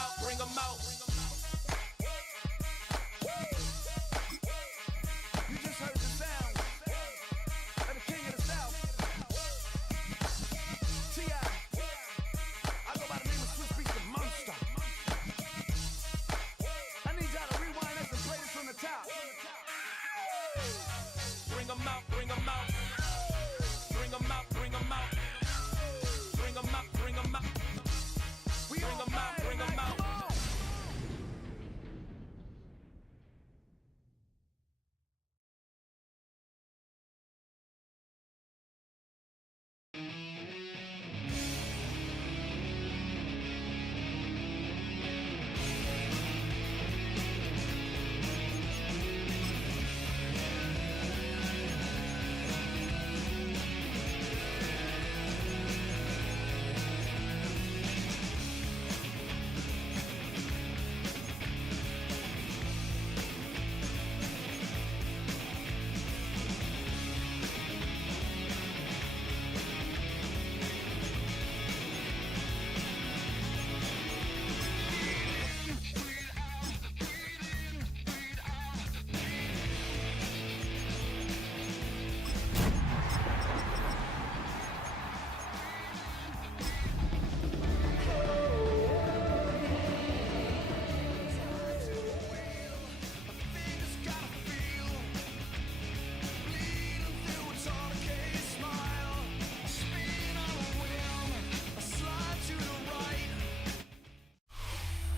out, bring them out. You just heard the sound of the king of the south. T.I. I go by the name of Swiss Beast the Monster. I need y'all to rewind this and play this from the top. Bring them out, bring them out. Bring them out, bring them out. Bring them out, bring them out. Bring them out, bring them out.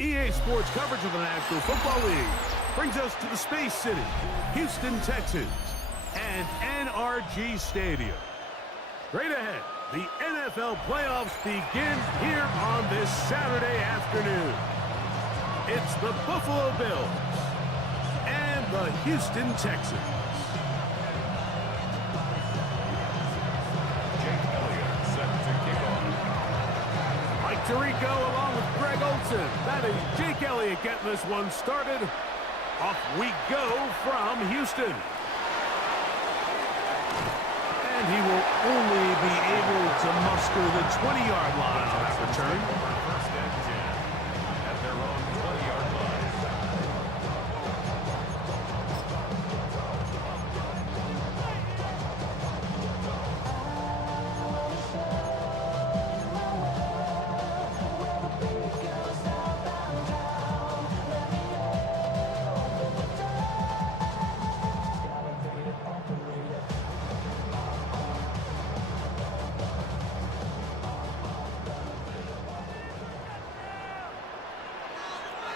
EA Sports coverage of the National Football League brings us to the Space City, Houston, Texas, and NRG Stadium. Straight ahead, the NFL playoffs begin here on this Saturday afternoon. It's the Buffalo Bills and the Houston Texans. Mike Tirico along with Greg Olsen. That is Jake Elliott getting this one started. Off we go from Houston. And he will only be able to muster the 20-yard line on that return. First and 10 at their own 20-yard line.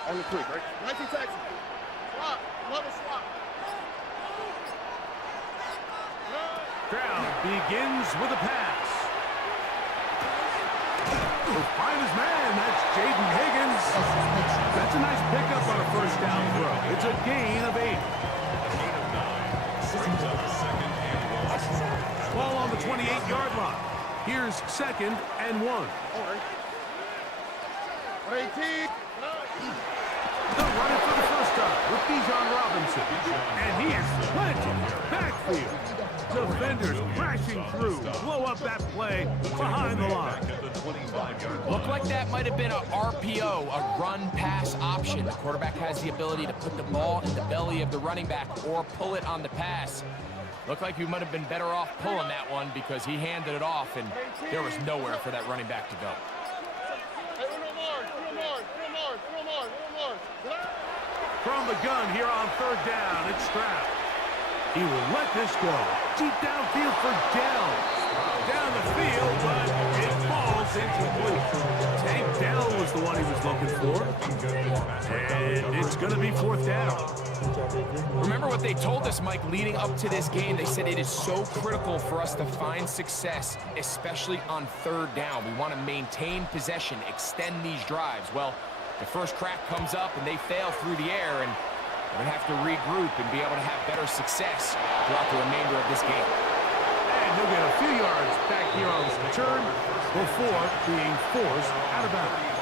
On the quick, right? 19 Texans. Swap. Another swap. Crowd begins with a pass. He'll find his man. That's Jaden Higgins. That's a nice pickup on a first down throw. It's a gain of 8. Gain of 9. Brings up second and 1. Ball on the 28-yard line. Here's second and 1. All right. 18. They're running for the first time with Bijan Robinson. And he is planted backfield. Defenders crashing through. Blow up that play behind the line. Looked like that might have been a RPO, a run-pass option. The quarterback has the ability to put the ball in the belly of the running back or pull it on the pass. Looked like he might have been better off pulling that one because he handed it off, and there was nowhere for that running back to go. From the gun here on third down, it's Stroud. He will let this go. Deep downfield for Dell. Down the field, but it falls incomplete. Tank Dell was the one he was looking for. And it's going to be fourth down. Remember what they told us, Mike, leading up to this game. They said it is so critical for us to find success, especially on third down. We want to maintain possession, extend these drives. Well, the first crack comes up and they fail through the air, and we're going to have to regroup and be able to have better success throughout the remainder of this game. And he'll get a few yards back here on his return before being forced out of bounds.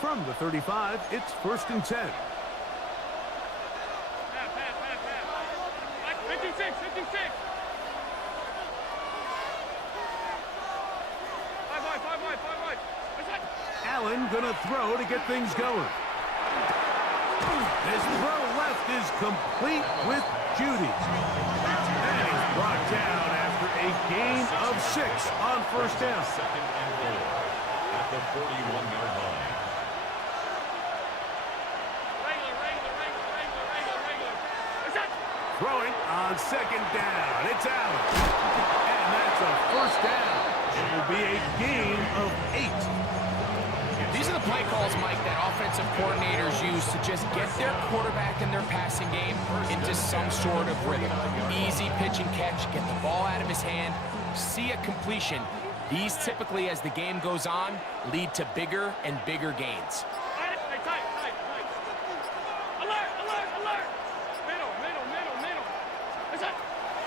From the 35, it's 1st and 10. 56, 56. 5 wide. Allen gonna throw to get things going. His throw left is complete with Judy. And he's brought down after a gain of 6 on 1st down. 2nd and 4 at the 41-yard line. Throwing on 2nd down. It's Allen. And that's a 1st down. It will be a gain of 8. These are the play calls, Mike, that offensive coordinators use to just get their quarterback and their passing game into some sort of rhythm. Easy pitch and catch, get the ball out of his hand, see a completion. These typically, as the game goes on, lead to bigger and bigger gains.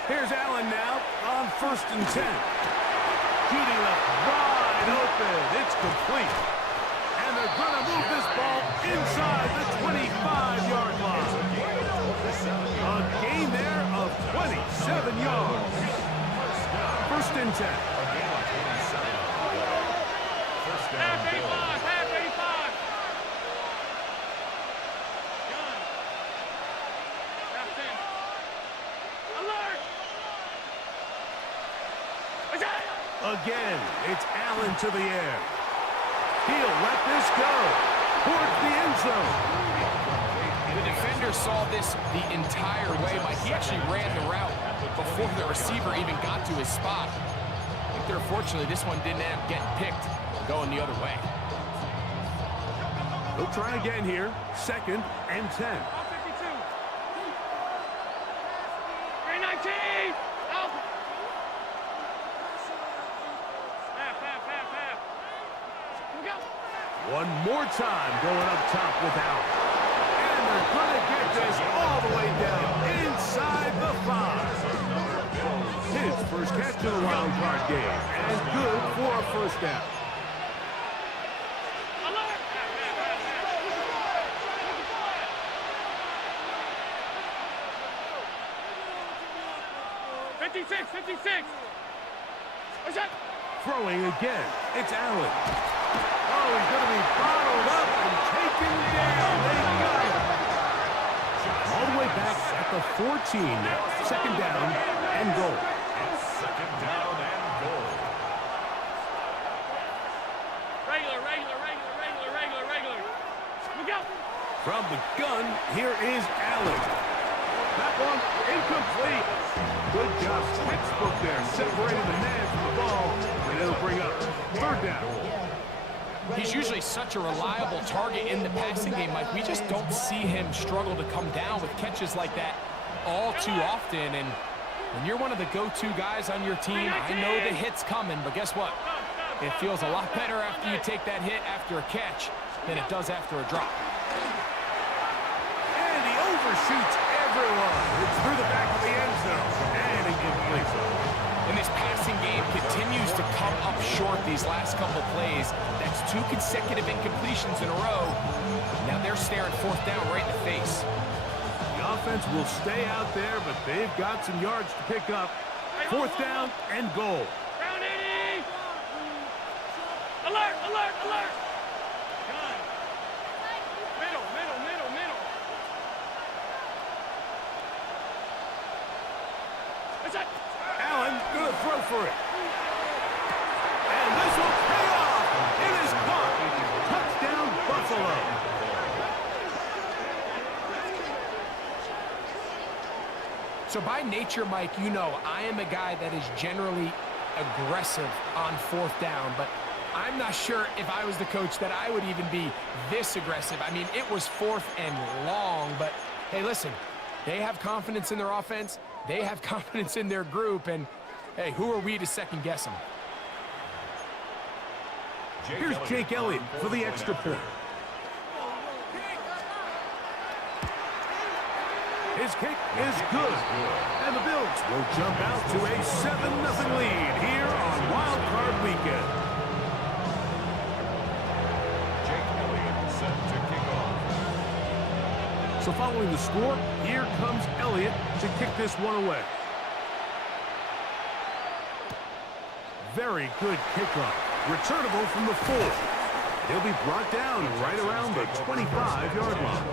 Here's Allen now on 1st and 10. Judy left wide open. It's complete. And they're going to move this ball inside the 25-yard line. A gain there of 27 yards. 1st and 10. First down, Bill. Again, it's Allen to the air. He'll let this go towards the end zone. The defender saw this the entire way, Mike. He actually ran the route before the receiver even got to his spot. I think they're fortunately this one didn't end up getting picked going the other way. They'll try again here. 2nd and 10. 19. One more time going up top with Allen. And they're going to get this all the way down inside the 5. His first catch of the wild card game. And good for a 1st down. Throwing again. It's Allen. Oh, he's going to be bottled up and taken down. They got him. All the way back at the 14 now. 2nd down and goal. It's 2nd down and goal. Regular. Look out. From the gun, here is Allen. That one incomplete. Good job. Textbook there, separating the man from the ball. And it'll bring up 3rd down. He's usually such a reliable target in the passing game, Mike. We just don't see him struggle to come down with catches like that all too often. And when you're one of the go-to guys on your team, I know the hit's coming, but guess what? It feels a lot better after you take that hit after a catch than it does after a drop. And he overshoots everyone. It's through the back of the end zone. And incomplete. And this passing game continues to come up short these last couple plays. That's 2 consecutive incompletions in a row. Now they're staring 4th down right in the face. The offense will stay out there, but they've got some yards to pick up. 4th down and goal. Down 80. Alert. Middle. Allen gonna throw for it. And this will pay off. It is caught. Touchdown, Buffalo. So by nature, Mike, you know I am a guy that is generally aggressive on 4th down, but I'm not sure if I was the coach that I would even be this aggressive. I mean, it was 4th and long, but hey, listen, they have confidence in their offense. They have confidence in their group, and hey, who are we to second-guess them? Here's Jake Elliott for the extra point. His kick is good. And the Bills will jump out to a 7-0 lead here on Wild Card Weekend. Jake Elliott, So following the score, here comes Elliott to kick this one away. Very good kickoff. Returnable from the 4. He'll be brought down right around the 25-yard line.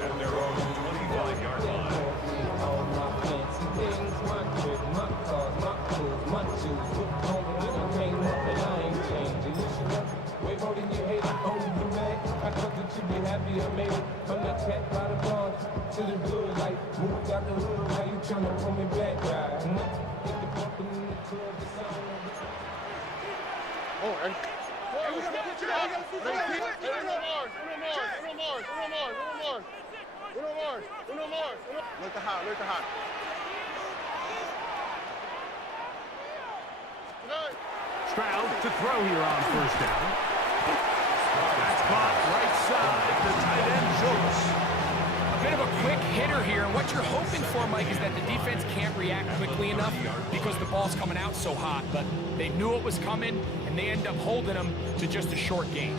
At their own 25-yard line. Oh, and Look the hot, look the hot. Stroud to throw here on first down. That's caught right side, the tight end Schultz. A bit of a quick hitter here. What you're hoping for, Mike, is that the defense can't react quickly enough because the ball's coming out so hot. But they knew it was coming, and they end up holding them to just a short gain.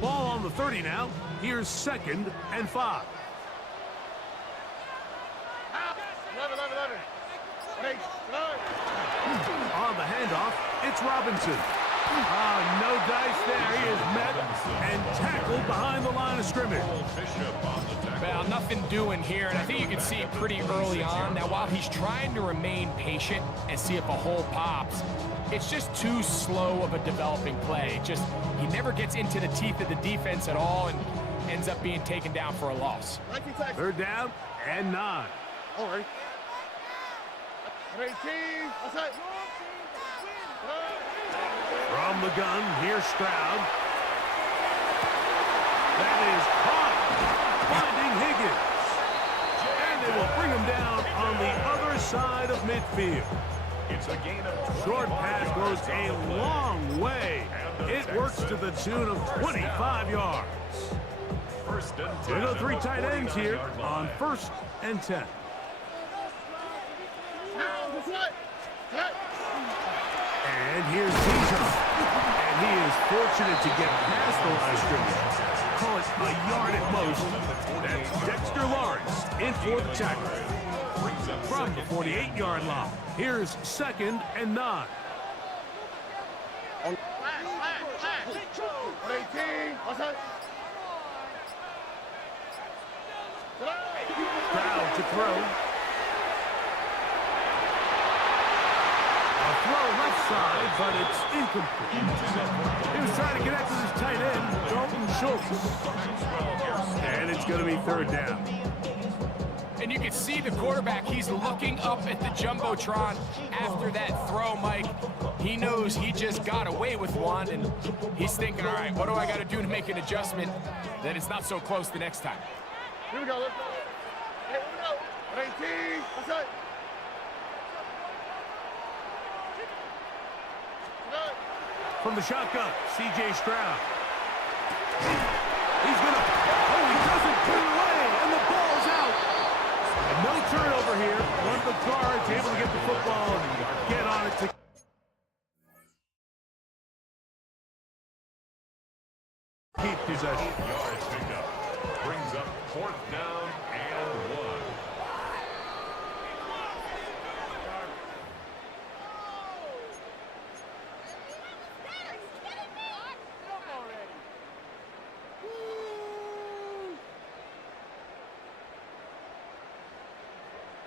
Ball on the 30 now. Here's 2nd and 5. 11. On the handoff, it's Robinson. No dice there. He is met and tackled behind the line of scrimmage. Well, nothing doing here, and I think you can see pretty early on. Now, while he's trying to remain patient and see if a hole pops, it's just too slow of a developing play. He never gets into the teeth of the defense at all and ends up being taken down for a loss. 3rd down and 9. All right. 18. Outside. From the gun, here's Stroud. That is caught. Finding Higgins. And they will bring him down on the other side of midfield. It's a gain of Short pass goes a long way. It works to the tune of 25 yards. First and 10. There go 3 tight ends here on 1st and 10. And here's Bijan. And he is fortunate to get past the line of scrimmage. Call it a yard at most. That's Dexter Lawrence in for the tackle. From the 48-yard line, here's 2nd and 9. 18. Outside. Stroud to throw. A throw left side, but it's incomplete. He was trying to connect with his tight end, Dalton Schultz. And it's going to be 3rd down. And you can see the quarterback, he's looking up at the Jumbotron after that throw, Mike. He knows he just got away with one, and he's thinking, all right, what do I got to do to make an adjustment that it's not so close the next time? Here we go. Let's go. Here we go. 18. Outside. From the shotgun, C.J. Stroud. He's going to... Oh, he doesn't put it away, and the ball's out. No turnover here. One of the guards able to get the football and get on it to keep possession. Yards picked up. Brings up 4th down and 1.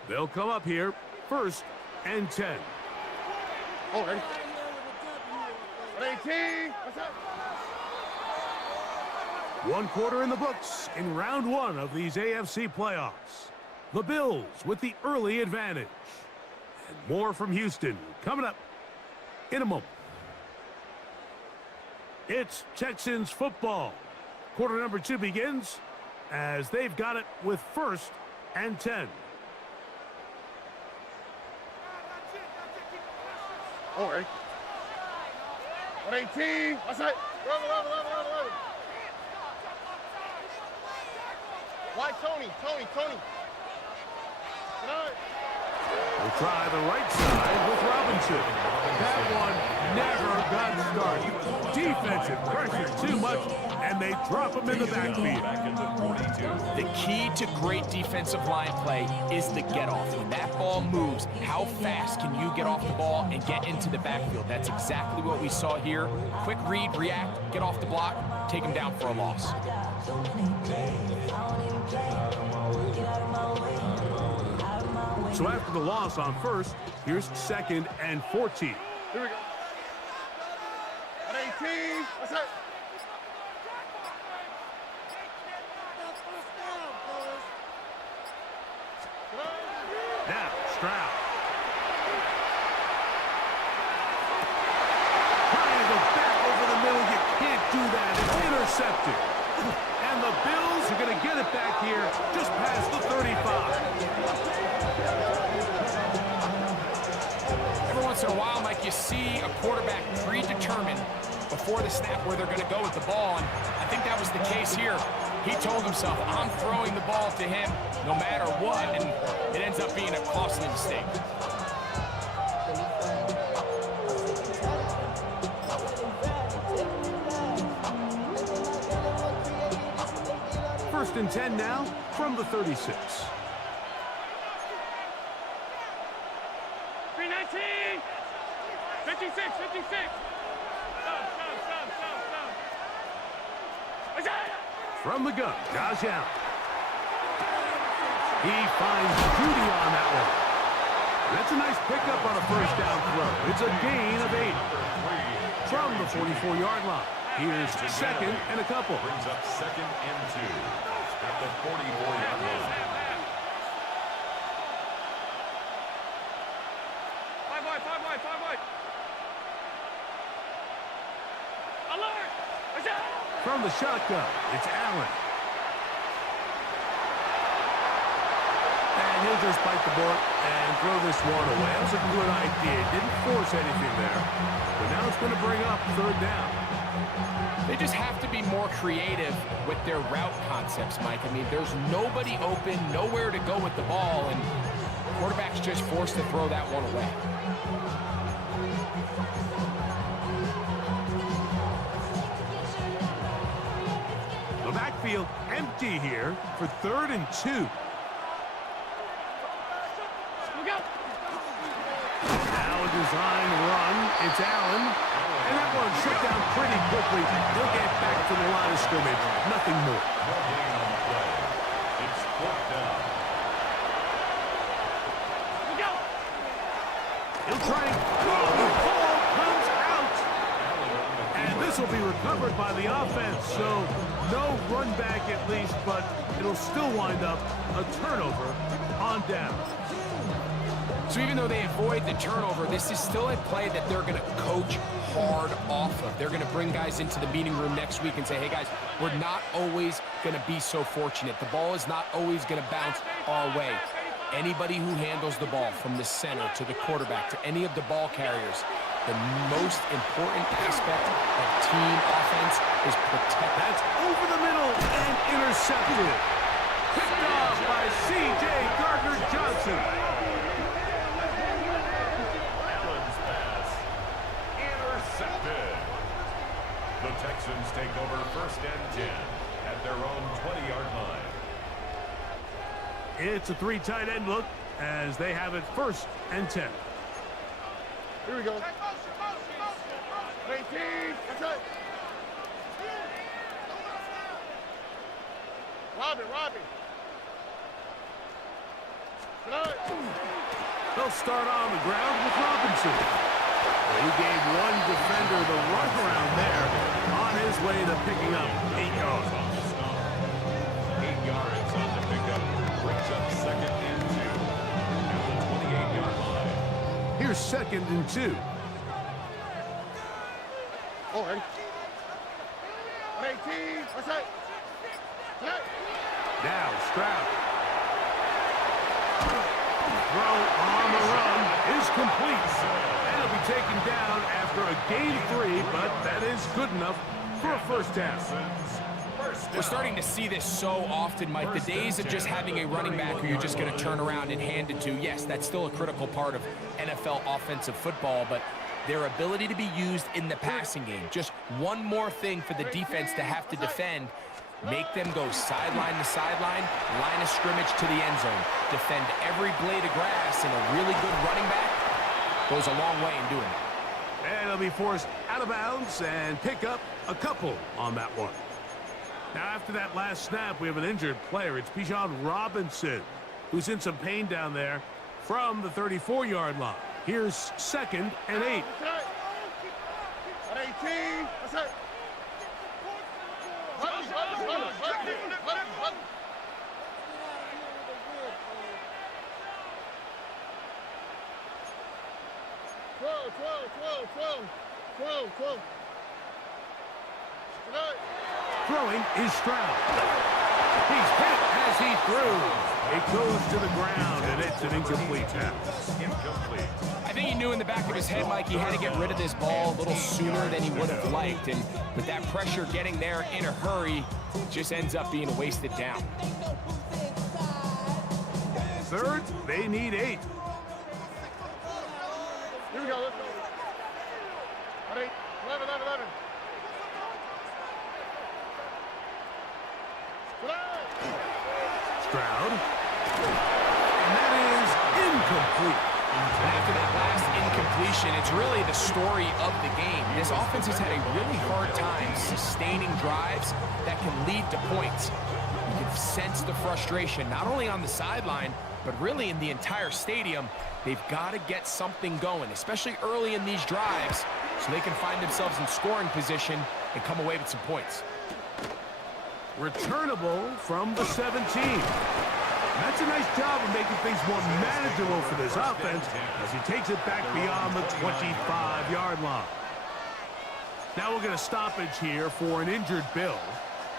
They'll come up here, 1st and 10. Oh, ready. 18. Outside. 1 quarter in the books in round 1 of these AFC playoffs. The Bills with the early advantage. And more from Houston coming up in a moment. It's Texans football. Quarter number 2 begins as they've got it with 1st and 10. All right. 18. Outside. 11. Why Tony? It's Try the right side with Robinson. That one never got started. Defensive pressure too much, and they drop him in the backfield. Back at the 42. The key to great defensive line play is the get-off. When that ball moves, how fast can you get off the ball and get into the backfield? That's exactly what we saw here. Quick read, react, get off the block, take him down for a loss. So after the loss on first, here's 2nd and 14. Here we go. At 18. What's that? Now, Stroud. Trying to go back over the middle. You can't do that. It's intercepted. And the Bills are going to get it back here just past the 35. Every once in a while, Mike, you see a quarterback predetermined before the snap where they're going to go with the ball, and I think that was the case here. He told himself, I'm throwing the ball to him no matter what, and it ends up being a costly mistake. First and 10 now from the 36. 319. 56. 56. From the gun, Josh Allen. He finds Judy on that one. That's a nice pickup on a first down throw. It's a gain of 8. From the 44-yard line, here's 2nd and a couple. Brings up 2nd and 2 at the 44-yard line. 5 wide. 5 wide. 5 wide. Alert! From the shotgun, it's Allen. And he'll just bite the bullet and throw this one away. That was a good idea. Didn't force anything there. But now it's going to bring up 3rd down. They just have to be more creative with their route concepts, Mike. I mean, there's nobody open, nowhere to go with the ball, and quarterback's just forced to throw that one away. The backfield empty here for 3rd and 2. Now a design run. It's Allen. And that one shut down pretty quickly. He'll get back to the line of scrimmage. Nothing more. No gain on the play. It's 4th down. He'll try and the ball comes out. And this will be recovered by the offense. So no run back at least, but it'll still wind up a turnover on down. So even though they avoid the turnover, this is still a play that they're going to coach hard off of. They're going to bring guys into the meeting room next week and say, hey, guys, we're not always going to be so fortunate. The ball is not always going to bounce our way. Anybody who handles the ball from the center to the quarterback to any of the ball carriers, the most important aspect of team offense is protect. That's over the middle and intercepted. Picked off by C.J. Gardner-Johnson. Intercepted. The Texans take over 1st and 10 at their own 20-yard line. It's a 3 tight end look as they have it 1st and 10. Here we go. 18. That's it. Robbie. They'll start on the ground with Robinson. He gave one defender the runaround there on his way to picking up 8 yards. 8 yards on the pickup. Brings up 2nd and 2 at the 28-yard line. Here's 2nd and 2. Oh, ready. 18. What's that? Now Stroud. Throw on the run is complete. And he'll be taken down after a gain of 3, but that is good enough for a 1st down. Texans, 1st We're starting to see this so often, Mike. The days of just having a running back who you're just going to turn around and hand it to, yes, that's still a critical part of NFL offensive football, but their ability to be used in the passing game, just one more thing for the defense to have to defend, make them go sideline to sideline, line of scrimmage to the end zone, defend every blade of grass, and a really good running back goes a long way in doing that. And he'll be forced out of bounds and pick up a couple on that one. Now, after that last snap, we have an injured player. It's Bijan Robinson, who's in some pain down there from the 34-yard line. Here's 2nd and 8. At 18. That's it. Twelve. Throwing is Stroud. He's hit as he threw. It goes to the ground, and it's an incomplete pass. Incomplete. I think he knew in the back of his head, Mike, he had to get rid of this ball a little sooner than he would have liked. And with that pressure getting there in a hurry, just ends up being a wasted down. 3rd, they need 8. Here we go. Let's go. At 8. 11. Stroud. And that is incomplete. And after that last incompletion, it's really the story of the game. This offense has had a really hard time sustaining drives that can lead to points. You can sense the frustration, not only on the sideline, but really in the entire stadium. They've got to get something going, especially early in these drives, so they can find themselves in scoring position and come away with some points. Returnable from the 17. That's a nice job of making things more manageable for this offense as he takes it back beyond the 25-yard line. Now we're going to stoppage here for an injured Bill.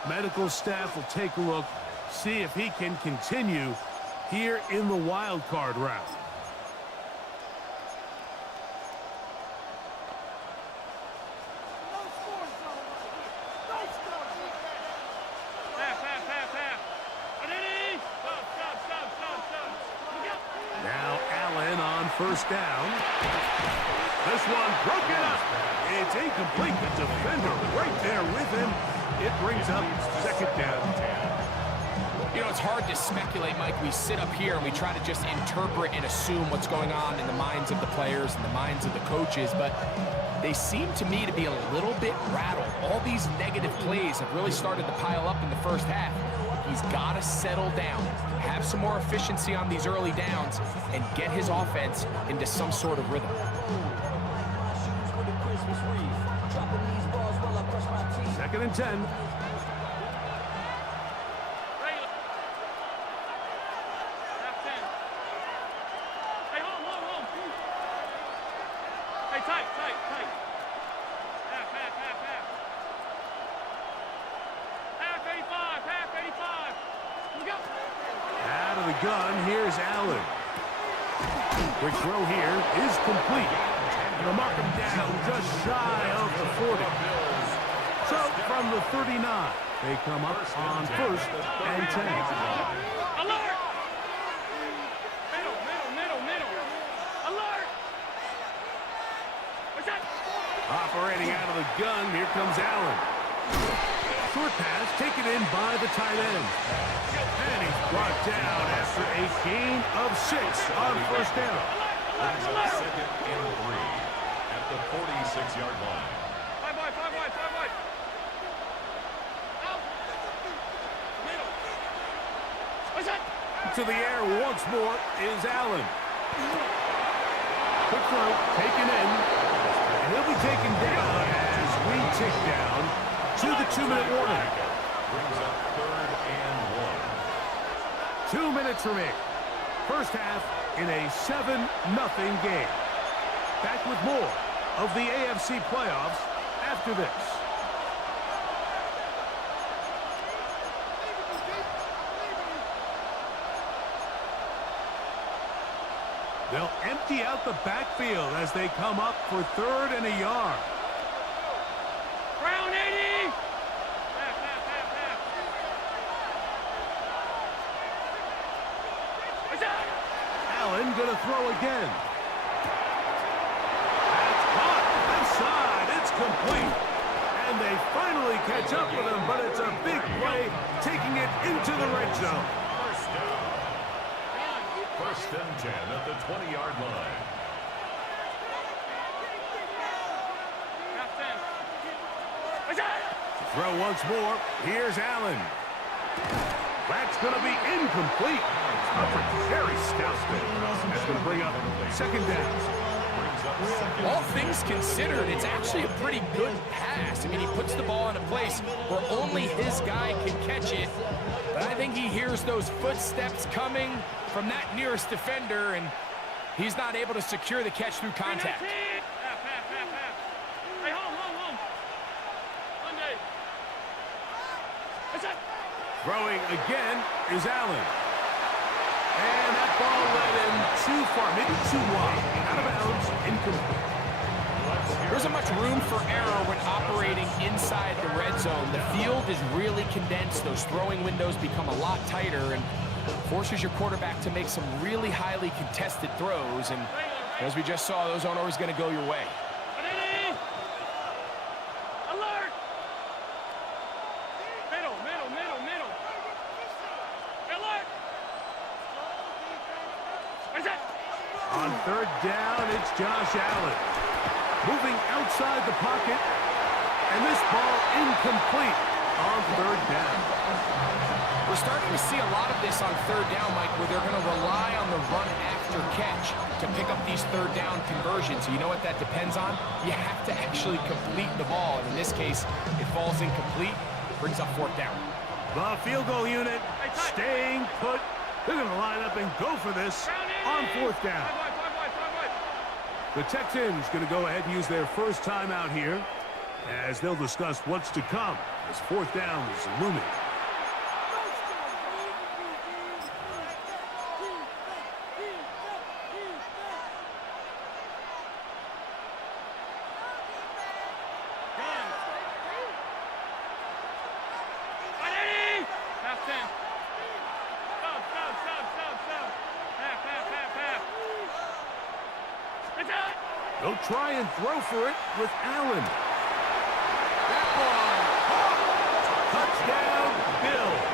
Medical staff will take a look, see if he can continue here in the wild card round. First down. This one broken up. It's incomplete. The defender right there with him. It brings up 2nd down. You know, it's hard to speculate, Mike. We sit up here and we try to just interpret and assume what's going on in the minds of the players and the minds of the coaches, but they seem to me to be a little bit rattled. All these negative plays have really started to pile up in the first half. He's got to settle down, have some more efficiency on these early downs, and get his offense into some sort of rhythm. 2nd and 10. Gun, here's Allen. Quick throw here is complete. And they'll mark him down just shy of the 40. So from the 39, they come up on 1st and 10. Alert! Middle. Alert! What's that? Operating out of the gun, here comes Allen. Short pass taken in by the tight end. And he's brought down after a gain of 6 on 1st down. 2nd and 3 at the 46-yard line. 5 wide. Out. Middle. What's that? To the air once more is Allen. Quick throw taken in. And he'll be taken down as we tick down to the 2-minute warning. Brings up 3rd and 1. 2 minutes remaining. First half in a 7-0 game. Back with more of the AFC playoffs after this. They'll empty out the backfield as they come up for 3rd and a yard. Brown 80! Half. Allen going to throw again. That's caught. Left side. It's complete. And they finally catch up with him, but it's a big play, taking it into the red zone. First and 10 at the 20-yard line. Throw once more. Here's Allen. That's going to be incomplete. Very stout. That's going to bring up second down. All things considered, it's actually a pretty good pass. I mean, he puts the ball in a place where only his guy can catch it. But I think he hears those footsteps coming from that nearest defender, and he's not able to secure the catch through contact. Throwing again is Allen. And that ball led him too far, maybe too wide. Out of bounds, incomplete. There isn't much room for error when operating inside the red zone. The field is really condensed. Those throwing windows become a lot tighter and forces your quarterback to make some really highly contested throws. And as we just saw, those aren't always going to go your way. On third down, it's Josh Allen. Moving outside the pocket. And this ball incomplete on third down. We're starting to see a lot of this on third down, Mike, where they're going to rely on the run after catch to pick up these third down conversions. So you know what that depends on? You have to actually complete the ball. And in this case, it falls incomplete, brings up fourth down. The field goal unit staying put. They're going to line up and go for this on fourth down. The Texans going to go ahead and use their first timeout here as they'll discuss what's to come as fourth down is looming. They'll try and throw for it with Allen. That one caught. Touchdown, Bills.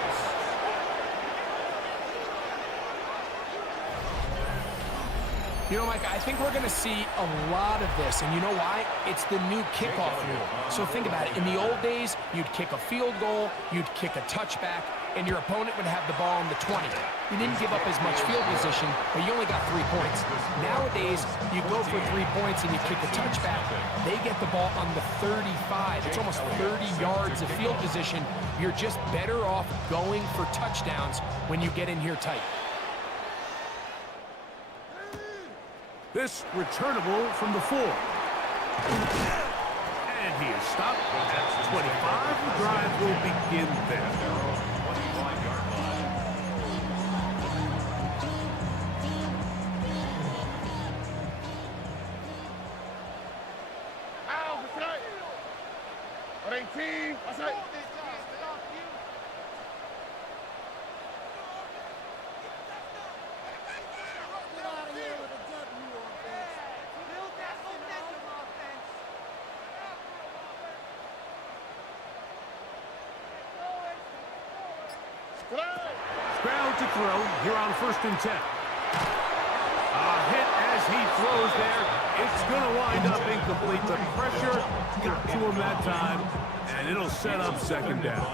You know, Mike, I think we're going to see a lot of this, and you know why? It's the new kickoff rule. So think about it. In the old days, you'd kick a field goal, you'd kick a touchback, and your opponent would have the ball on the 20. You didn't give up as much field position, but you only got 3 points. Nowadays, you go for 3 points and you kick a touchback. They get the ball on the 35. It's almost 30 yards of field position. You're just better off going for touchdowns when you get in here tight. This returnable from the 4. And he is stopped at 25. The drive will begin there. Stroud to throw here on 1st and 10. A hit as he throws there. It's going to wind up incomplete. The pressure got to him that time, and it'll set up second down.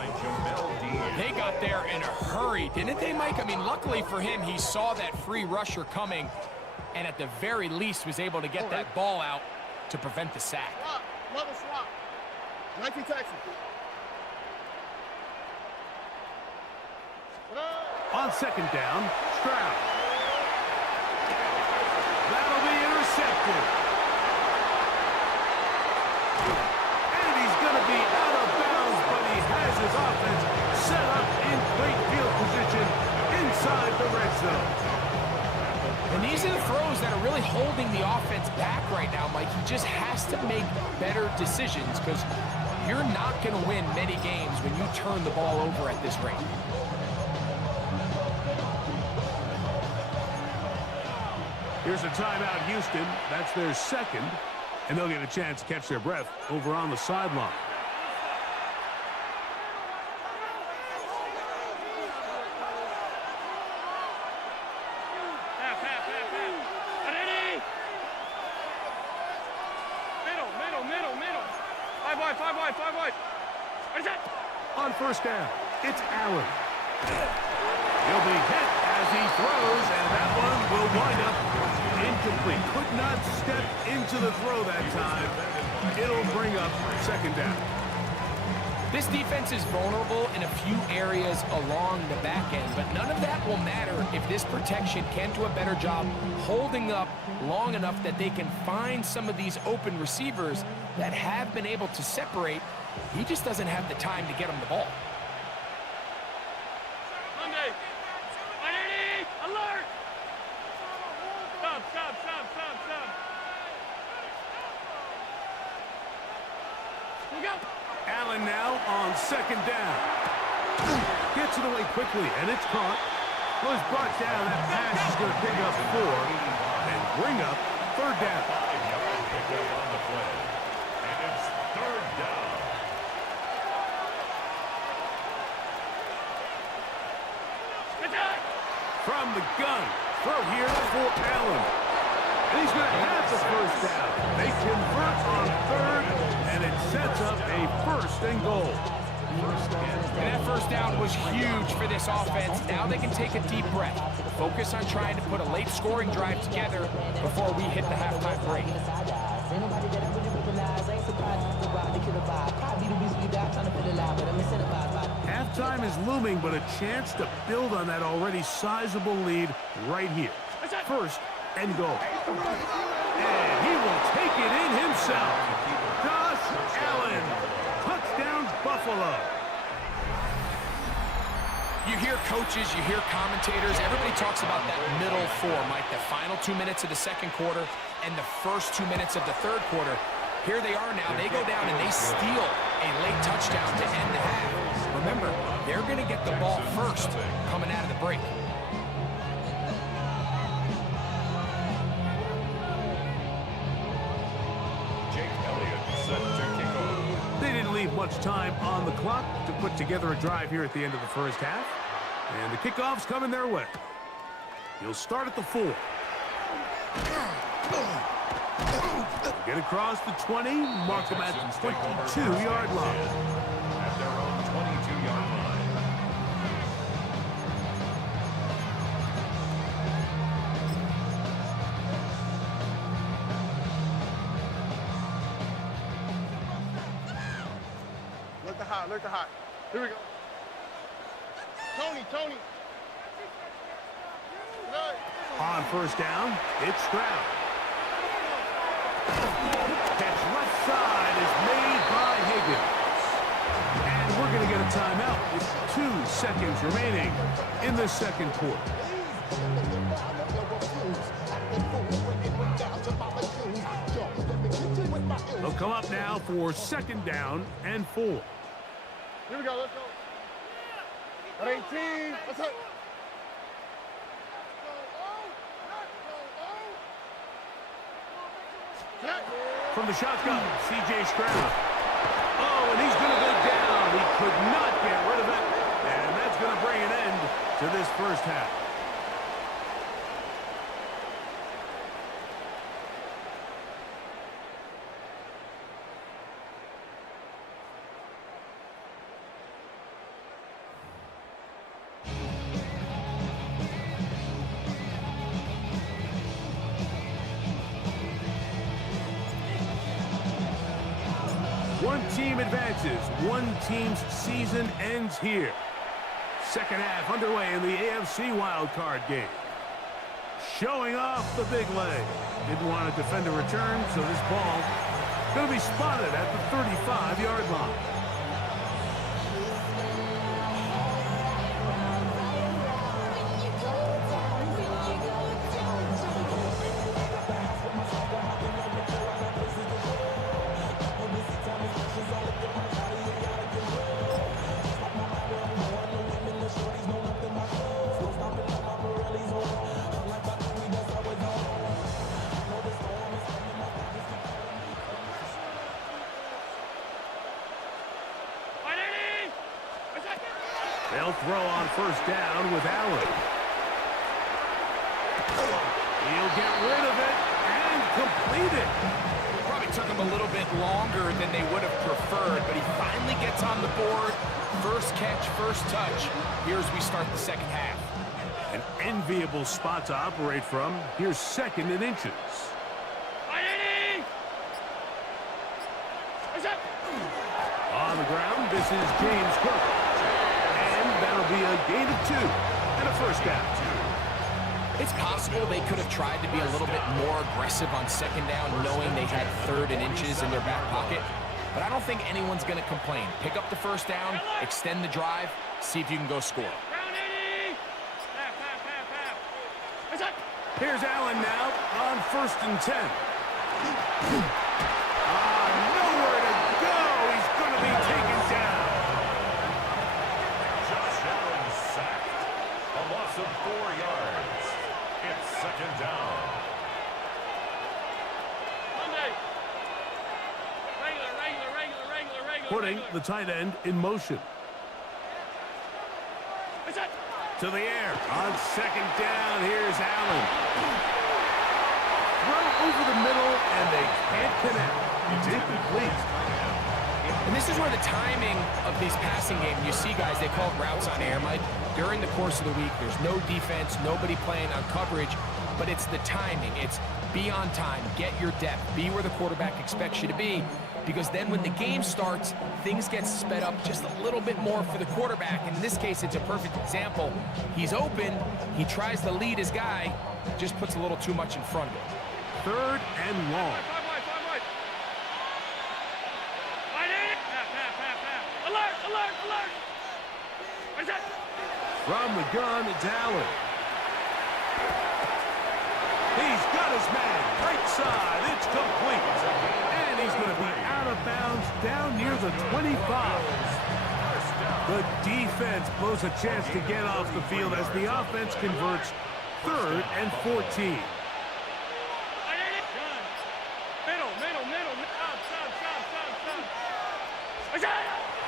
They got there in a hurry, didn't they, Mike? I mean, luckily for him, he saw that free rusher coming, and at the very least was able to get that ball out to prevent the sack. Level swap. 19 Texans. On second down, Stroud. That'll be intercepted. And he's going to be out of bounds, but he has his offense set up in great field position inside the red zone. And these are the throws that are really holding the offense back right now, Mike. He just has to make better decisions because you're not going to win many games when you turn the ball over at this rate. Here's a timeout, Houston. That's their second, and they'll get a chance to catch their breath over on the sideline. Five wide. On first down, it's Allen. He'll be hit as he throws, and that one will wind up incomplete. Could not step into the throw that time. It'll bring up second down. This defense is vulnerable in a few areas along the back end, but none of that will matter if this protection can do a better job holding up long enough that they can find some of these open receivers that have been able to separate. He just doesn't have the time to get him the ball. Monday. Identity. Alert. Stop. Here we go. Allen now on second down. Gets it away quickly, and it's caught. Was brought down. That pass is going to pick up 4 and bring up third down. Picked up on the play. And it's third down. From the gun. Throw here for Allen. And he's going to have the first down. They convert on third, and it sets up a first and goal. And that first down was huge for this offense. Now they can take a deep breath. Focus on trying to put a late scoring drive together before we hit the halftime break. Halftime is looming, but a chance to build on that already sizable lead right here. First and goal. And he will take it in himself. Josh Allen. Touchdown, Buffalo. You hear coaches, you hear commentators, everybody talks about that middle 4, Mike, the final 2 minutes of the second quarter and the first 2 minutes of the third quarter. Here they are now. They go down and they steal a late touchdown to end the half. Remember, they're going to get the ball first coming out of the break. They didn't leave much time on the clock to put together a drive here at the end of the first half. And the kickoff's coming their way. He'll start at the 4. Get across the 20, mark them at the 22-yard line. At their own 22-yard line. Alert the hot. Here we go. Tony. On first down, it's Stroud. Catch left side is made by Higgins. And we're going to get a timeout with 2 seconds remaining in the second quarter. They'll come up now for second down and 4. Here we go, let's go. At 18, let's hit. From the shotgun, C.J. Stroud. Oh, and he's going to go down. He could not get rid of it. And that's going to bring an end to this first half. One team advances. One team's season ends here. Second half underway in the AFC Wildcard game. Showing off the big leg. Didn't want to defend a return, so this ball going to be spotted at the 35-yard line. They'll throw on first down with Allen. He'll get rid of it and complete it. Probably took him a little bit longer than they would have preferred, but he finally gets on the board. First catch, first touch. Here's we start the second half. An enviable spot to operate from. Here's 2nd and inches. On the ground, this is James Cook. And that'll be a gain of 2 and a first down. It's possible they could have tried to be a little bit more aggressive on second down, knowing they had 3rd and inches in their back pocket. But I don't think anyone's going to complain. Pick up the first down, extend the drive, see if you can go score. Here's Allen now on 1st and 10. Nowhere to go. He's going to be taken down. Josh Allen sacked. A loss of 4 yards. It's 2nd down. Putting the tight end in motion. To the air. On 2nd down, here's Allen. Throw over the middle, and they can't connect. It's incomplete. And this is where the timing of these passing games, you see guys, they call it routes on air, Mike. During the course of the week, there's no defense, nobody playing on coverage, but it's the timing. It's be on time, get your depth, be where the quarterback expects you to be, because then when the game starts, things get sped up just a little bit more for the quarterback. And in this case, it's a perfect example. He's open, he tries to lead his guy, just puts a little too much in front of him. 3rd and long. From the gun, it's Allen. He's got his man. Right side. It's complete. And he's going to be out of bounds down near the 25. The defense blows a chance to get off the field as the offense converts 3rd and 14.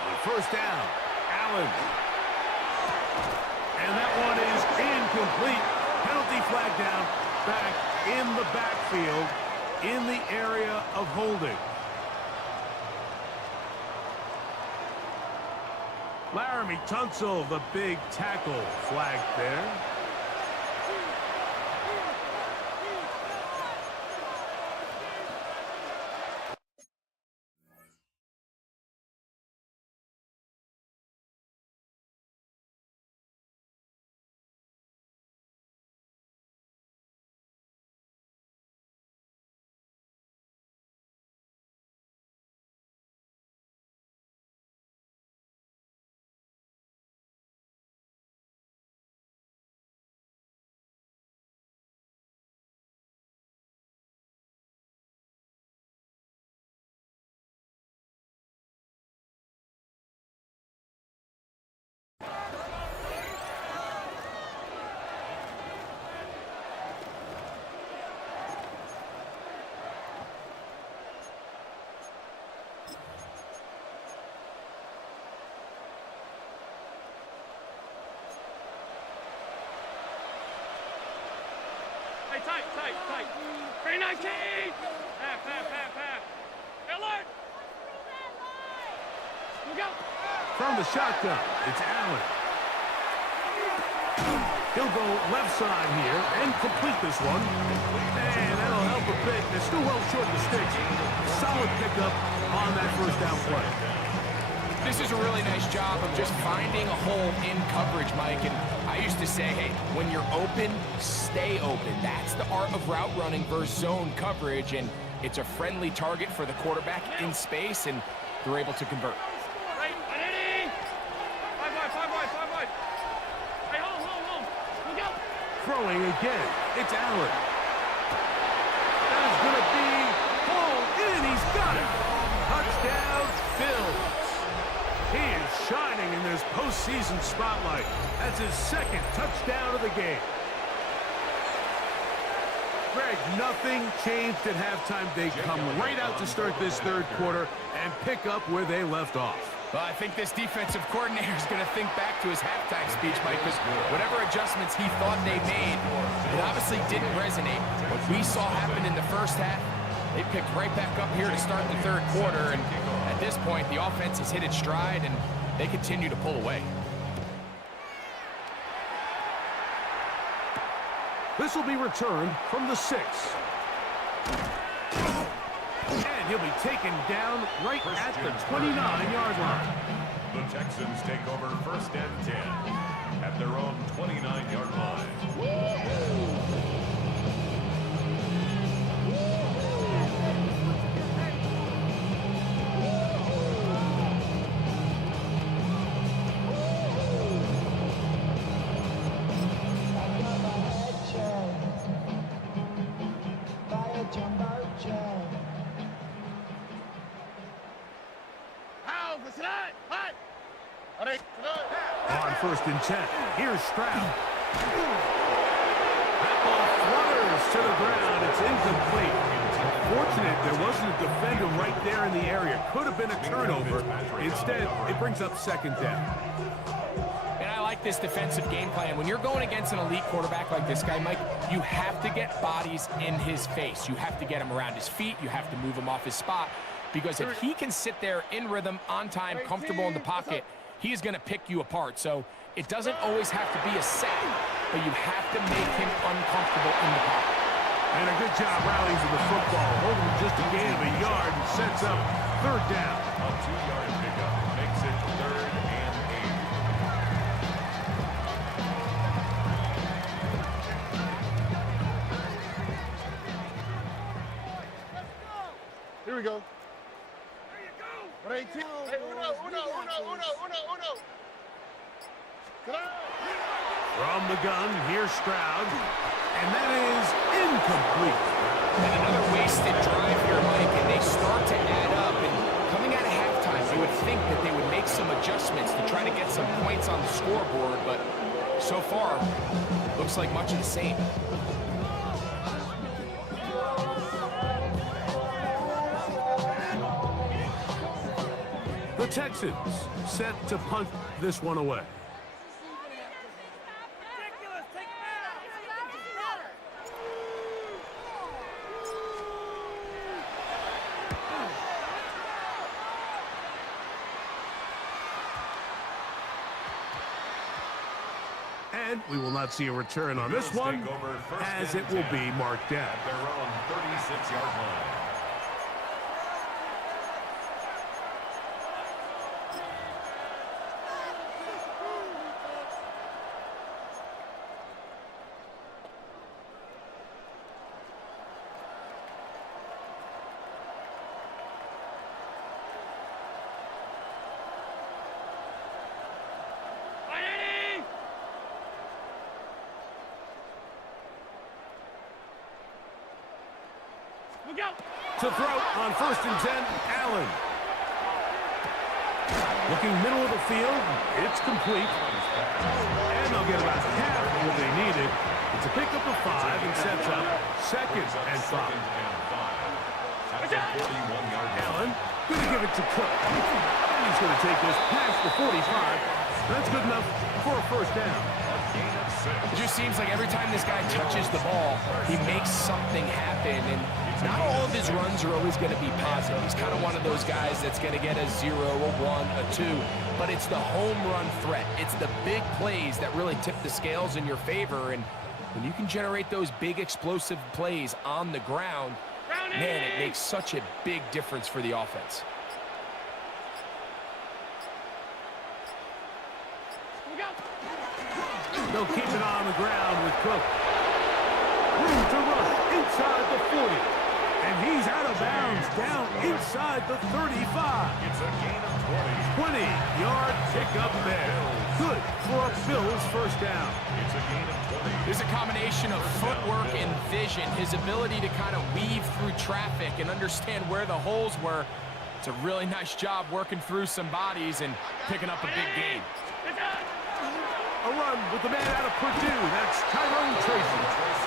On first down, Allen. And that one is incomplete. Penalty flag down, back in the backfield, in the area of holding. Laramie Tunsil, the big tackle, flagged there. Tight. 319! Half. Alert! Look out! From the shotgun, it's Allen. He'll go left side here and complete this one. And that'll help a bit. They're still well short of the sticks. Solid pickup on that first down play. This is a really nice job of just finding a hole in coverage, Mike. And I used to say, hey, when you're open, stay open. That's the art of route running versus zone coverage. And it's a friendly target for the quarterback in space, and they're able to convert. Right, Eddie! 5 wide. Hey, home. Look out! Throwing again, it's Allen. That is going to be pulled in. He's got it. Touchdown, Bills. He is shining in this postseason spotlight. That's his second touchdown of the game. Greg, nothing changed at halftime. They come right out to start this third quarter and pick up where they left off. Well, I think this defensive coordinator is going to think back to his halftime speech, Mike, because whatever adjustments he thought they made, it obviously didn't resonate. What we saw happen in the first half, they picked right back up here to start the third quarter, and at this point, the offense has hit its stride, and they continue to pull away. This will be returned from the 6. And he'll be taken down right at the 29-yard line. The Texans take over 1st and 10 at their own 29-yard line. On 1st and 10, here's Stroud. That ball flutters to the ground. It's incomplete. Fortunate there wasn't a defender right there in the area. Could have been a turnover. Instead, it brings up 2nd down. And I like this defensive game plan. When you're going against an elite quarterback like this guy, Mike, you have to get bodies in his face. You have to get him around his feet. You have to move him off his spot. Because if he can sit there in rhythm, on time, comfortable in the pocket, he is going to pick you apart. So it doesn't always have to be a sack, but you have to make him uncomfortable in the pocket. And a good job rallying to the football. Holding just a gain of a yard and sets up 3rd down. A 2-yard pickup makes it 3rd and 8. Here we go. There you go. 18. Hey, uno. From the gun, here's Stroud. And that is incomplete. And another wasted drive here, Mike, and they start to add up. And coming out of halftime, you would think that they would make some adjustments to try to get some points on the scoreboard, but so far, looks like much of the same. The Texans set to punt this one away. And we will not see a return on this one, as it will be marked down. at their own 36-yard line. To throw on 1st and 10, Allen. Looking middle of the field, it's complete. And they'll get about half of what they needed. It's a pickup of 5 and sets up 2nd and 5. Allen, going to give it to Cook. And he's going to take this past the 45. That's good enough for a 1st down. It just seems like every time this guy touches the ball, he makes something happen, and not all of his runs are always going to be positive. He's kind of one of those guys that's going to get a 0, a 1, a 2, but it's the home run threat. It's the big plays that really tip the scales in your favor, and when you can generate those big explosive plays on the ground, man, it makes such a big difference for the offense. They'll keep it on the ground with Cook. Room to rush inside the 40. And he's out of bounds down inside the 35. It's a gain of 20. 20-yard pickup there. Good for a Bills 1st down. It's a gain of 20. There's a combination of footwork and vision, his ability to kind of weave through traffic and understand where the holes were. It's a really nice job working through some bodies and picking up a big gain. A run with the man out of Purdue. That's Tyrone Tracy.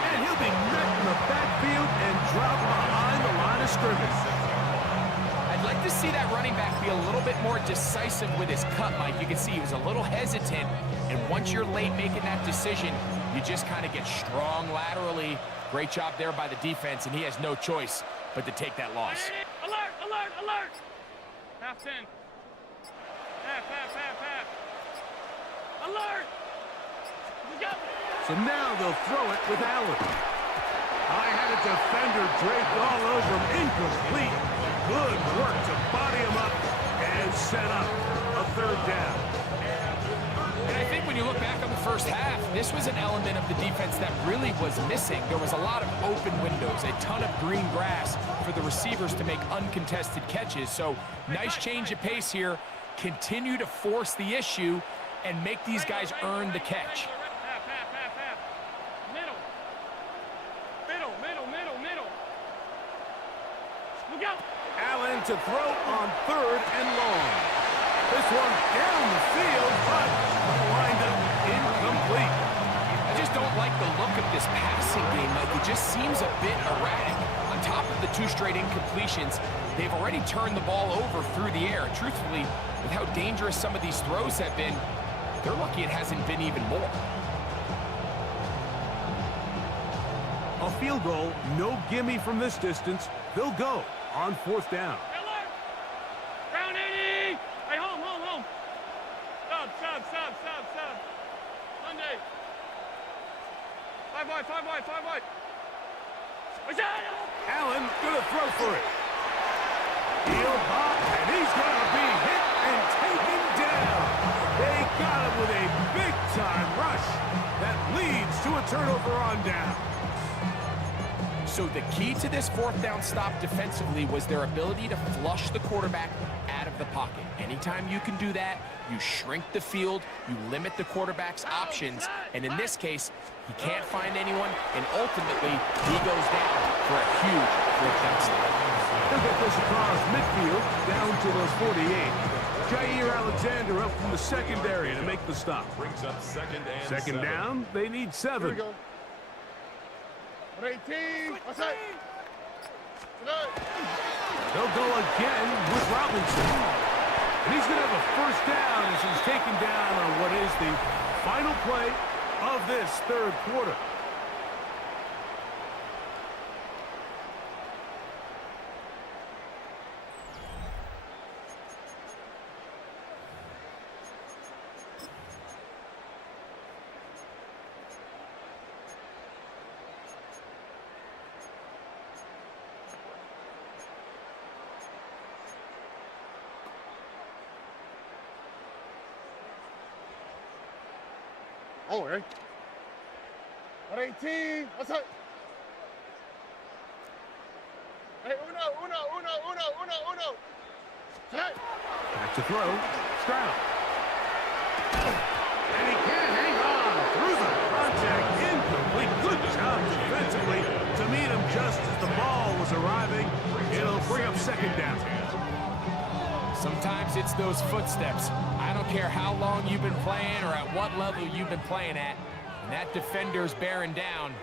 And he'll be met in the backfield and dropped behind the line of scrimmage. I'd like to to see that running back be a little bit more decisive with his cut, Mike. You can see he was a little hesitant, and once you're late making that decision, you just kind of get strong laterally. Great job there by the defense, and he has no choice but to take that loss. Alert, alert, alert. Half 10. Half. Alert. We got it. So now they'll throw it with Allen. I had a defender draped all over him. Incomplete. Good work to body him up and set up a third down. And I think when you look back on the first half, this was an element of the defense that really was missing. There was a lot of open windows, a ton of green grass for the receivers to make uncontested catches. So nice change of pace here. Continue to force the issue and make these guys earn the catch. Half. Middle. Look out. Allen to throw on third and long. This one down the field, but lined up incomplete. I just don't like the look of this passing game. Like, it just seems a bit erratic. On top of the 2 straight incompletions, they've already turned the ball over through the air. Truthfully, with how dangerous some of these throws have been, they're lucky it hasn't been even more. A field goal, no gimme from this distance. They'll go on 4th down. Alert. Round 80. Hey, home. Sub. Monday. 5 wide. What's that? Allen gonna throw for it. Heel hop, and he's gonna be hit and taken down. They got him with a big-time rush that leads to a turnover on down. So the key to this 4th down stop defensively was their ability to flush the quarterback out of the pocket. Anytime you can do that, you shrink the field, you limit the quarterback's options, and in this case, he can't find anyone, and ultimately, he goes down for a huge 4th down stop. They'll get this across midfield, down to those 48. Jair Alexander up from the secondary to make the stop. Brings up second and Second 7. down, they need 7. Here we go. 18. What's that? They'll go again with Robinson. And he's going to have a first down as he's taken down on what is the final play of this 3rd quarter. Oh, right. 18. What's up? Hey, uno. Hey. Back to throw. Stroud. And he can't hang on. Through the contact. Incomplete. Good job defensively to meet him just as the ball was arriving. It'll bring up 2nd down. Sometimes it's those footsteps. I don't care how long you've been playing or at what level you've been playing at. And that defender's bearing down.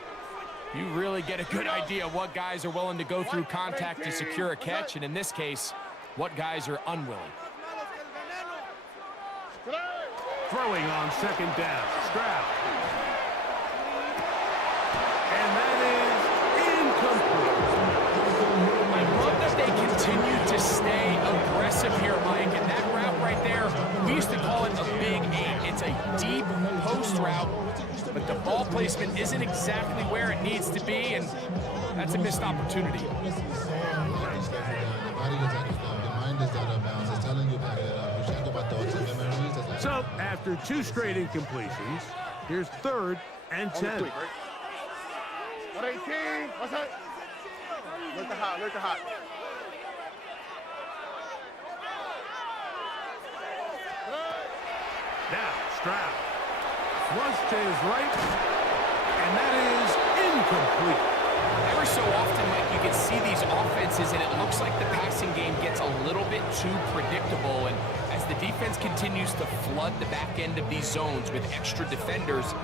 You really get a good idea of what guys are willing to go through contact to secure a catch, and in this case, what guys are unwilling. Throwing on 2nd down. Stroud. And that is incomplete. I love that they continue to stay aggressive here, Mike, and that route right there, we used to call it a big 8. It's a deep post route, but the ball placement isn't exactly where it needs to be, and that's a missed opportunity. So, after 2 straight incompletions, here's 3rd and 10. 18. What's that? Look the hot. Now, Stroud. Flush to his right, and that is incomplete. Every so often, Mike, you can see these offenses, and it looks like the passing game gets a little bit too predictable. And as the defense continues to flood the back end of these zones with extra defenders,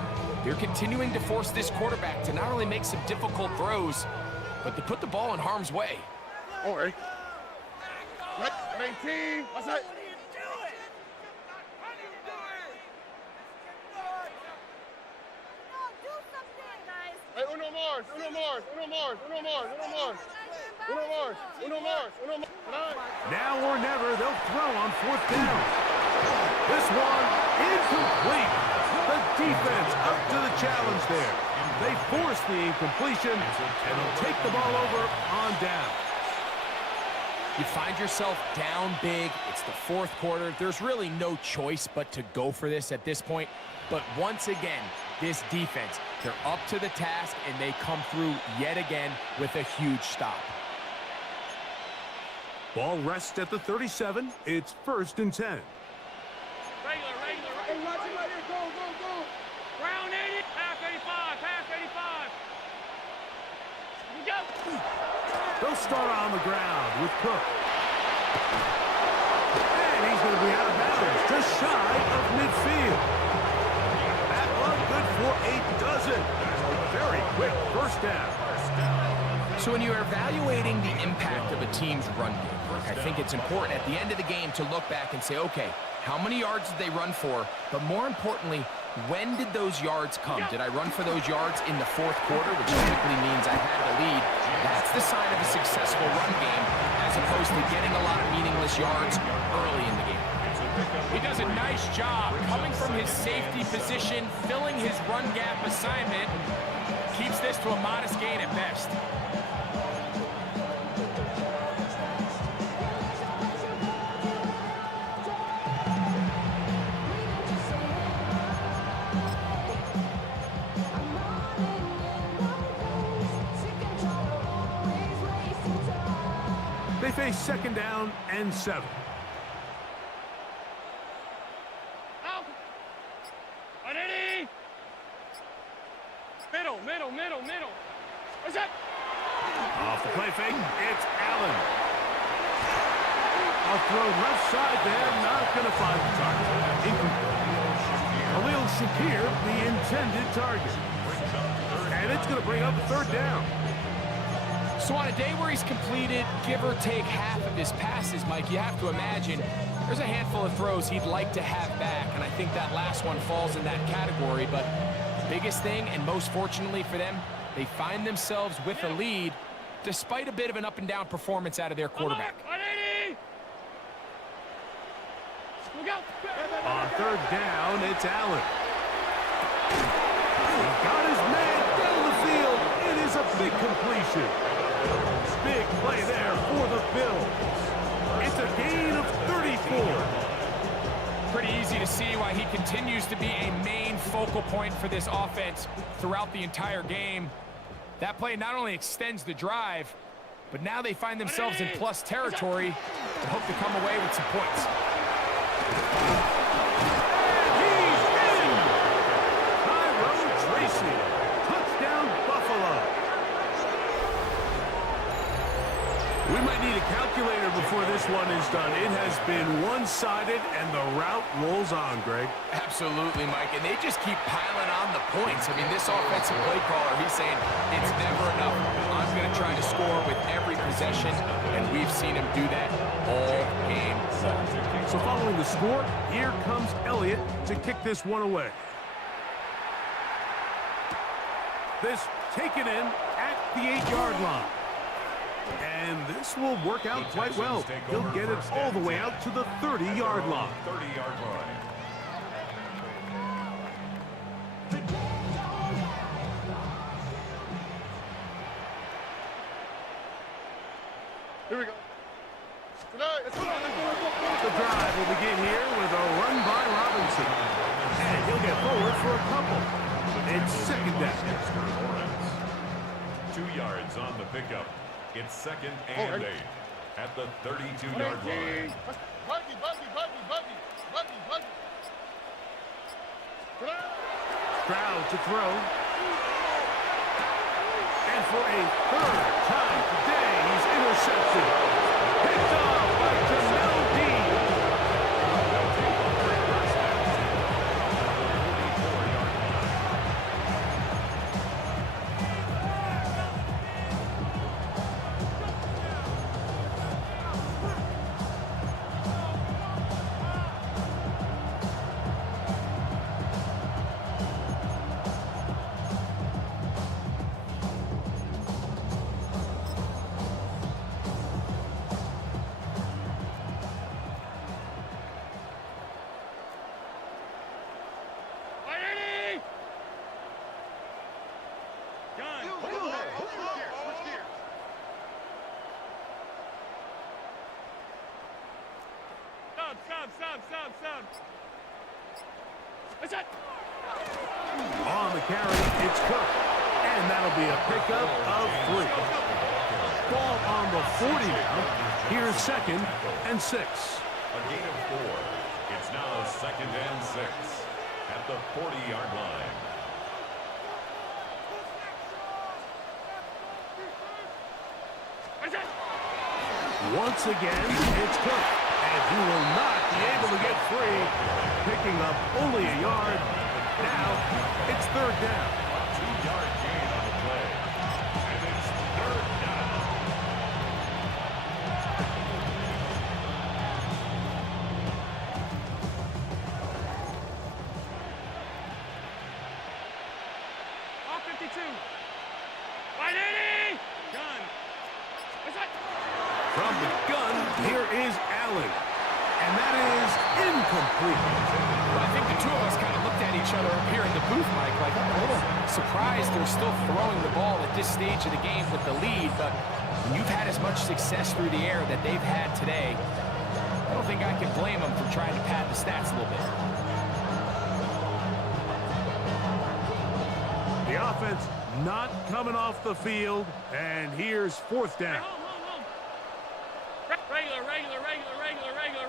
they're continuing to force this quarterback to not only make some difficult throws, but to put the ball in harm's way. All right. 19. What's that? Hey, uno more. Now or never, they'll throw on 4th down. This one, incomplete. The defense up to the challenge there. They force the incompletion, and they'll take the ball over on down. You find yourself down big. It's the 4th quarter. There's really no choice but to go for this at this point. But once again, this defense, they're up to the task, and they come through yet again with a huge stop. Ball rests at the 37. It's 1st and 10. Regular. Hey, watch it right here. Go. Round 80. Half 85. You go. They'll start on the ground with Cook. And he's going to be out of bounds, just shy of midfield. That one good for a dozen. Very quick 1st down. So when you're evaluating the impact of a team's run game, I think it's important at the end of the game to look back and say, okay, how many yards did they run for? But more importantly, when did those yards come? Did I run for those yards in the 4th quarter, which typically means I had the lead? That's the sign of a successful run game, as opposed to getting a lot of meaningless yards early in the game. He does a nice job coming from his safety position, filling his run gap assignment, keeps this to a modest gain at best. They face 2nd down and 7. Out. 180. Middle. What's that? Off the play fake, it's Allen. A throw left side there, not going to find the target. Incomplete. Khalil Shakir, the intended target. And it's going to bring up 3rd down. So on a day where he's completed, give or take half of his passes, Mike, you have to imagine there's a handful of throws he'd like to have back, and I think that last one falls in that category. But biggest thing, and most fortunately for them, they find themselves with a lead despite a bit of an up-and-down performance out of their quarterback. 180. Look out. On 3rd down, it's Allen. He got his man down the field. It is a big completion. Big play there for the Bills. It's a gain of 34. Pretty easy to see why he continues to be a main focal point for this offense throughout the entire game. That play not only extends the drive, but now they find themselves in plus territory and hope to come away with some points. He's in! Tyrone Tracy. Touchdown, Buffalo. We might need a calculator before this one is done. It has been one-sided, and the route rolls on, Greg. Absolutely, Mike, and they just keep piling on the points. I mean, this offensive play caller, he's saying it's never enough. I'm going to try to score with every possession, and we've seen him do that all game long. So following the score, here comes Elliott to kick this one away. This taken in at the 8-yard line. And this will work out quite well. He'll get it all the way out to the 30-yard line. 30-yard line. Here we go. The drive will begin here with a run by Robinson. And he'll get forward for a couple. It's 2nd down. 2 yards on the pickup. It's 2nd and 8 at the 32-yard line. Buggy. Stroud to throw. And for a 3rd time today, he's intercepted. Picked off by Jamel Dean. Sub. What's that? On the carry, it's Cook. And that'll be a pickup of 3. Ball on the 40 now. Here's 2nd and 6. A gain of 4. It's now 2nd and 6 at the 40-yard line. Once again, it's Cook. And he will not be able to get free. Picking up only a yard. Now, it's 3rd down. 2-yard gain on the play. And it's 3rd down. All 52. 180. Gun. What's that? From the gun, here is Allen. And that is incomplete. Well, I think the two of us kind of looked at each other up here in the booth, Mike, like a little surprised they're still throwing the ball at this stage of the game with the lead, but when you've had as much success through the air that they've had today, I don't think I can blame them for trying to pad the stats a little bit. The offense not coming off the field, and here's 4th down. Home.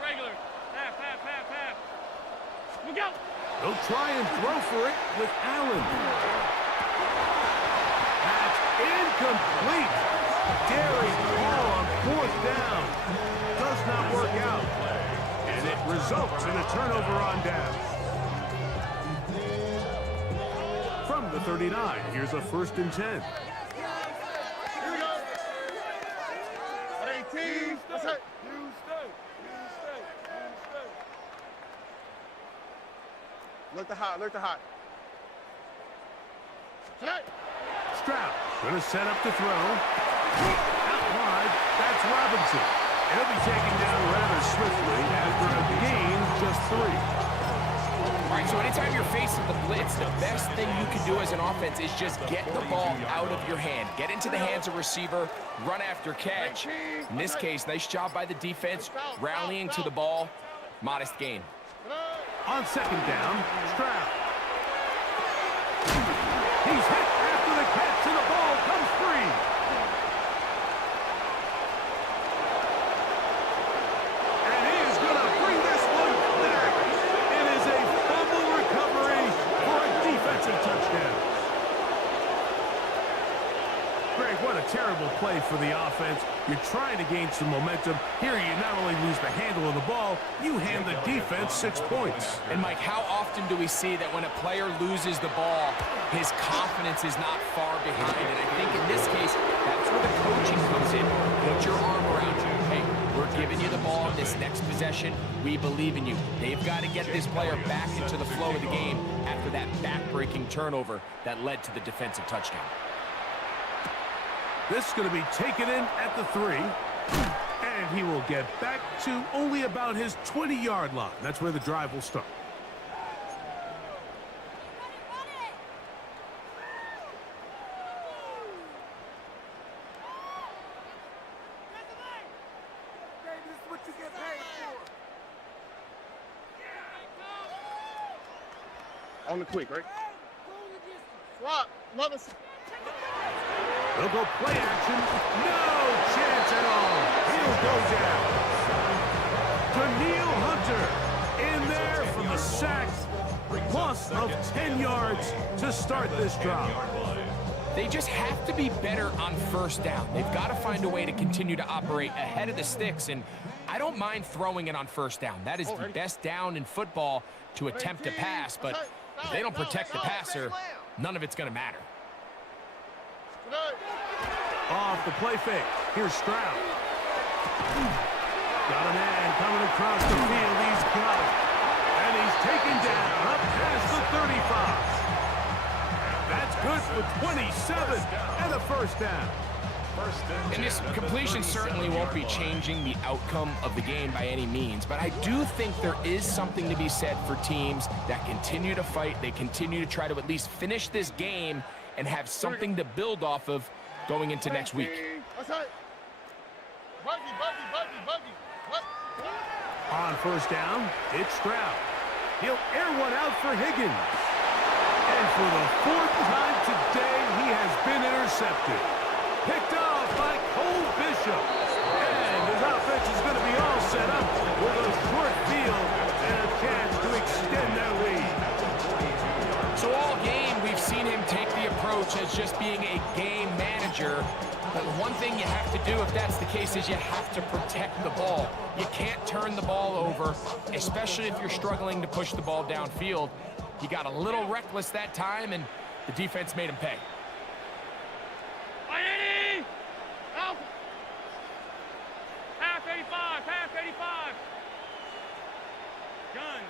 Regular. Half. We go. They'll try and throw for it with Allen. That's incomplete. Daring ball on 4th down. Does not work out. And it results in a turnover on down. From the 39, here's a 1st and 10. Here we go. 18. What's that? You stay. Look the hot. Tonight. Stroud going to set up to throw. Out wide, that's Robinson. He'll be taken down rather swiftly after a gain just 3. All right, so anytime you're facing the blitz, the best thing you can do as an offense is just get the ball out of your hand. Get into the hands of receiver, run after catch. In this case, nice job by the defense, rallying to the ball. Modest gain. On 2nd down, Stroud. He's hit after the catch, and the ball comes free. And he is going to bring this one back. It is a fumble recovery for a defensive touchdown. Greg, what a terrible play for the offense. You're trying to gain some momentum. Here you not only lose the handle of the ball, you hand the defense 6 points. And Mike, how often do we see that when a player loses the ball, his confidence is not far behind? And I think in this case, that's where the coaching comes in. Put your arm around you. Hey, we're giving you the ball in this next possession. We believe in you. They've got to get this player back into the flow of the game after that back-breaking turnover that led to the defensive touchdown. This is going to be taken in at the 3. And he will get back to only about his 20-yard line. That's where the drive will start. This is what you get paid for. On the quick, right? Swap. Another. They'll go play action. No chance at all. He'll go down. Daniil Hunter in there from the sack. Loss of 10 yards to start this drive. They just have to be better on 1st down. They've got to find a way to continue to operate ahead of the sticks, and I don't mind throwing it on 1st down. That is the best down in football to attempt to pass, but if they don't protect the passer, none of it's going to matter. Off the play fake. Here's Stroud. Got a man coming across the field. He's got it. And he's taken down up past the 35. That's good for 27 and a 1st down. And this completion certainly won't be changing the outcome of the game by any means, but I do think there is something to be said for teams that continue to fight. They continue to try to at least finish this game and have something to build off of going into next week. Buggy. On first down, it's Stroud. He'll air one out for Higgins. And for the fourth time today, he has been intercepted. Picked off by Cole Bishop. And his offense is going to be all set up with a short field and a chance to extend their lead. So all game, we've seen him take the approach as just being a game manager. But one thing you have to do if that's the case is you have to protect the ball. You can't turn the ball over, especially if you're struggling to push the ball downfield. He got a little reckless that time, and the defense made him pay. Out. Half 85, half 85. Gun.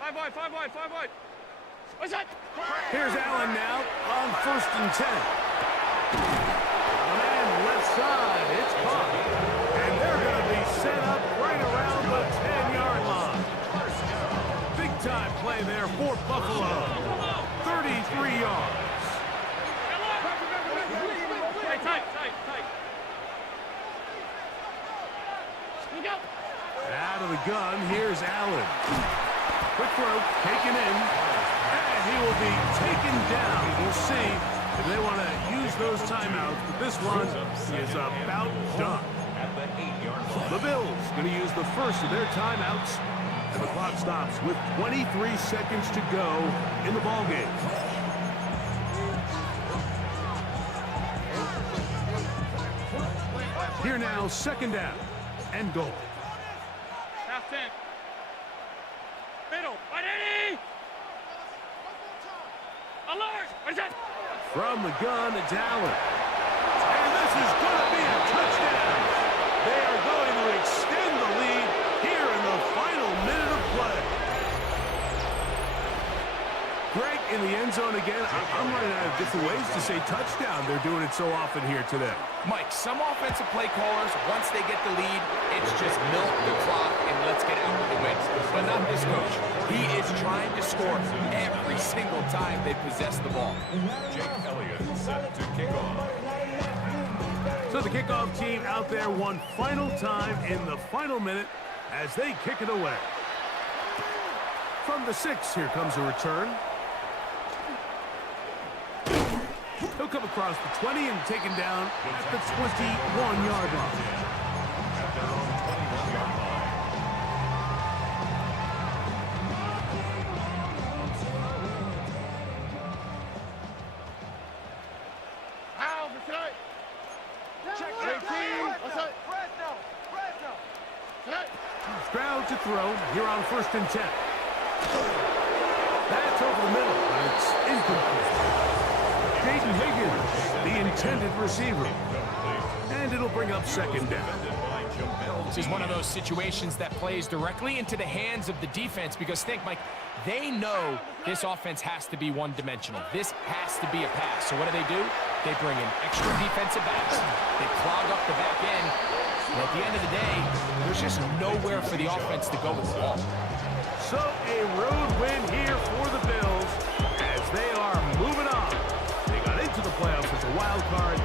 5 wide, 5 wide, 5 wide. What's that? Here's Allen now on first and 10. Man left side, it's caught. And they're going to be set up right around the 10-yard line. Big time play there for Buffalo. 33 yards. Tight. Out of the gun, here's Allen. Quick throw, taken in. And he will be taken down. We'll see if they want to use those timeouts. But this one is about done. At the 8-yard line. The Bills going to use the first of their timeouts. And the clock stops with 23 seconds to go in the ballgame. Here now, second down and goal. Half 10. Middle. 180. Alert. What's that? From the gun, it's Allen. And this is going to be a touchdown. They are going to extend the lead here in the final minute of play. Greg in the end zone again. I'm running out of different ways to say touchdown. They're doing it so often here today. Mike, some offensive play callers, once they get the lead, it's just milk the clock and let's get out with the win. But not this coach. He is trying to score every single time they possess the ball. Jake Elliott set to kick off. So the kickoff team out there one final time in the final minute as they kick it away. From the 6, here comes a return. He'll come across the 20 and taken down at the 21-yard line. At their own 21-yard line. How? Check. What's that? Check. Stroud to throw here on first and 10. That's over the middle, and it's incomplete. Jaden Higgins, the intended receiver. And it'll bring up second down. This is one of those situations that plays directly into the hands of the defense because think, Mike, they know this offense has to be one-dimensional. This has to be a pass. So what do? They bring in extra defensive backs. They clog up the back end. And at the end of the day, there's just nowhere for the offense to go with the ball. So a road win here for the Bills as they are moving on. They got into the playoffs as a wild card,